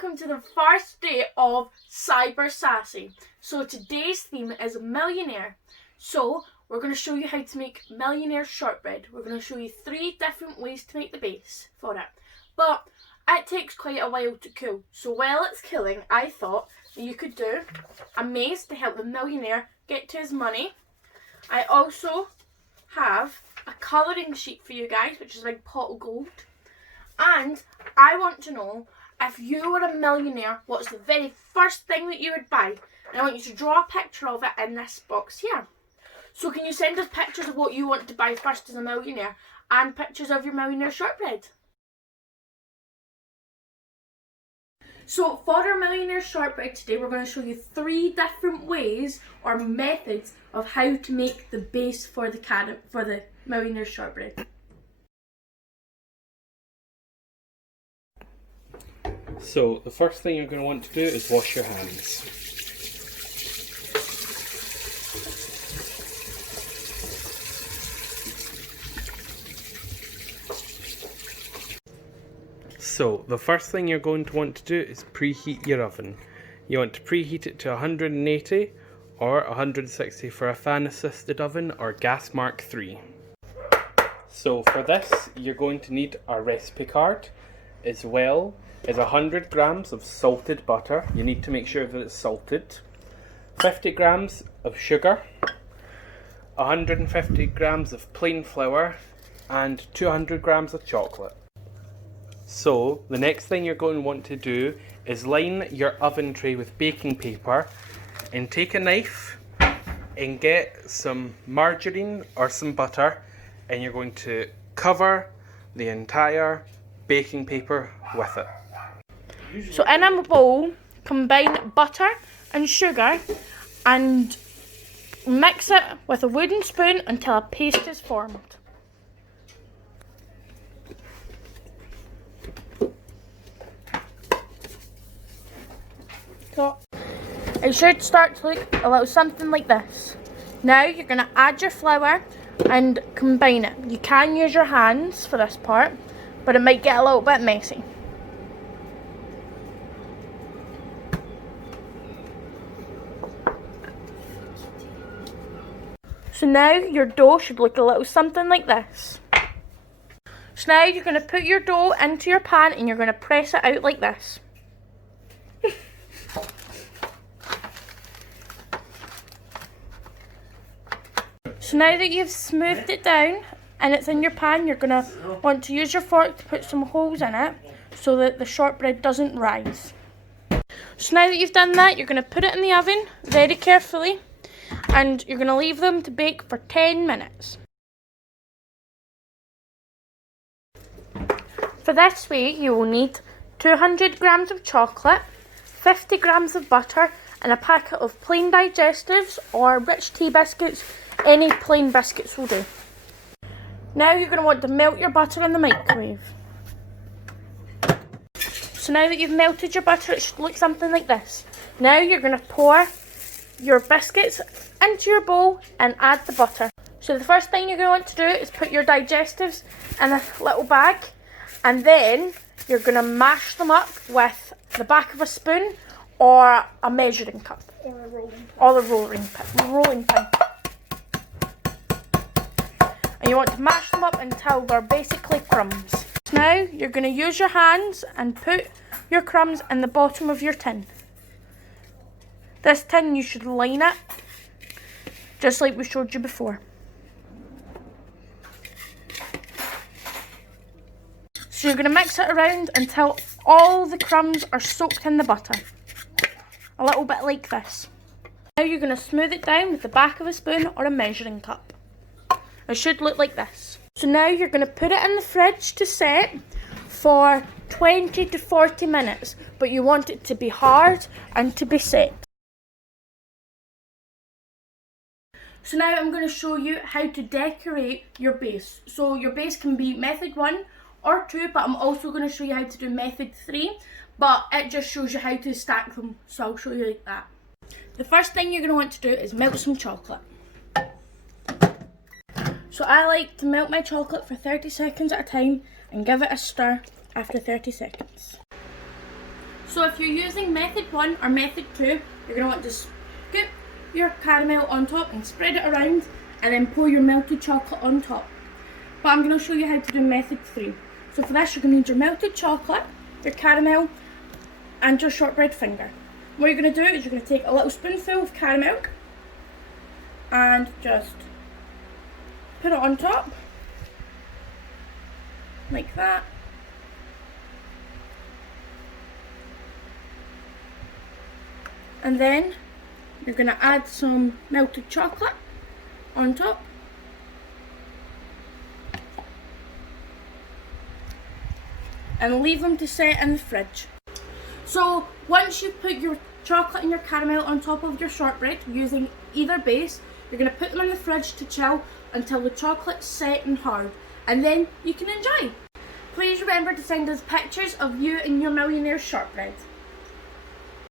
welcome to the first day of SAASy. So today's theme is millionaire. So we're going to show you how to make millionaire shortbread. We're going to show you 3 different ways to make the base for it. But it takes quite a while to cool. So while it's cooling, I thought that you could do a maze to help the millionaire get to his money. I also have a colouring sheet for you guys, which is a big pot of gold. And I want to know, if you were a millionaire, what's the very first thing that you would buy? And I want you to draw a picture of it in this box here. So can you send us pictures of what you want to buy first as a millionaire and pictures of your millionaire shortbread? So for our millionaire shortbread today, we're going to show you 3 different ways or methods of how to make the base for the millionaire shortbread. So the first thing you're going to want to do is wash your hands. So the first thing you're going to want to do is preheat your oven. You want to preheat it to 180 or 160 for a fan assisted oven or gas mark III. So for this you're going to need a recipe card, as well as 100 grams of salted butter. You need to make sure that it's salted. 50 grams of sugar, 150 grams of plain flour, and 200 grams of chocolate. So the next thing you're going to want to do is line your oven tray with baking paper and take a knife and get some margarine or some butter, and you're going to cover the entire baking paper with it. So in a bowl, combine butter and sugar and mix it with a wooden spoon until a paste is formed. So it should start to look a little something like this. Now you're going to add your flour and combine it. You can use your hands for this part, but it might get a little bit messy. So now your dough should look a little something like this. So now you're going to put your dough into your pan and you're going to press it out like this. So now that you've smoothed it down and it's in your pan, you're going to want to use your fork to put some holes in it so that the shortbread doesn't rise. So now that you've done that, you're going to put it in the oven very carefully and you're going to leave them to bake for 10 minutes. For this way, you will need 200 grams of chocolate, 50 grams of butter, and a packet of plain digestives or rich tea biscuits. Any plain biscuits will do. Now you're going to want to melt your butter in the microwave. So now that you've melted your butter, it should look something like this. Now you're going to pour your biscuits into your bowl and add the butter. So the first thing you're going to want to do is put your digestives in a little bag, and then you're going to mash them up with the back of a spoon or a measuring cup. Or a rolling pin. And you want to mash them up until they're basically crumbs. So now you're going to use your hands and put your crumbs in the bottom of your tin. This tin, you should line it just like we showed you before. So you're going to mix it around until all the crumbs are soaked in the butter. A little bit like this. Now you're going to smooth it down with the back of a spoon or a measuring cup. It should look like this. So now you're going to put it in the fridge to set for 20 to 40 minutes, but you want it to be hard and to be set. So now I'm going to show you how to decorate your base. So your base can be method 1 or 2, but I'm also going to show you how to do method 3, but it just shows you how to stack them, so I'll show you like that. The first thing you're going to want to do is melt some chocolate. So I like to melt my chocolate for 30 seconds at a time and give it a stir after 30 seconds. So if you're using method 1 or method 2, you're going to want to scoop your caramel on top and spread it around and then pour your melted chocolate on top. But I'm going to show you how to do method 3. So for this you're going to need your melted chocolate, your caramel and your shortbread finger. What you're going to do is you're going to take a little spoonful of caramel and just put it on top like that. And then you're going to add some melted chocolate on top. And leave them to set in the fridge. So once you've put your chocolate and your caramel on top of your shortbread using either base, you're going to put them in the fridge to chill until the chocolate's set and hard, and then you can enjoy. Please remember to send us pictures of you and your millionaire shortbread.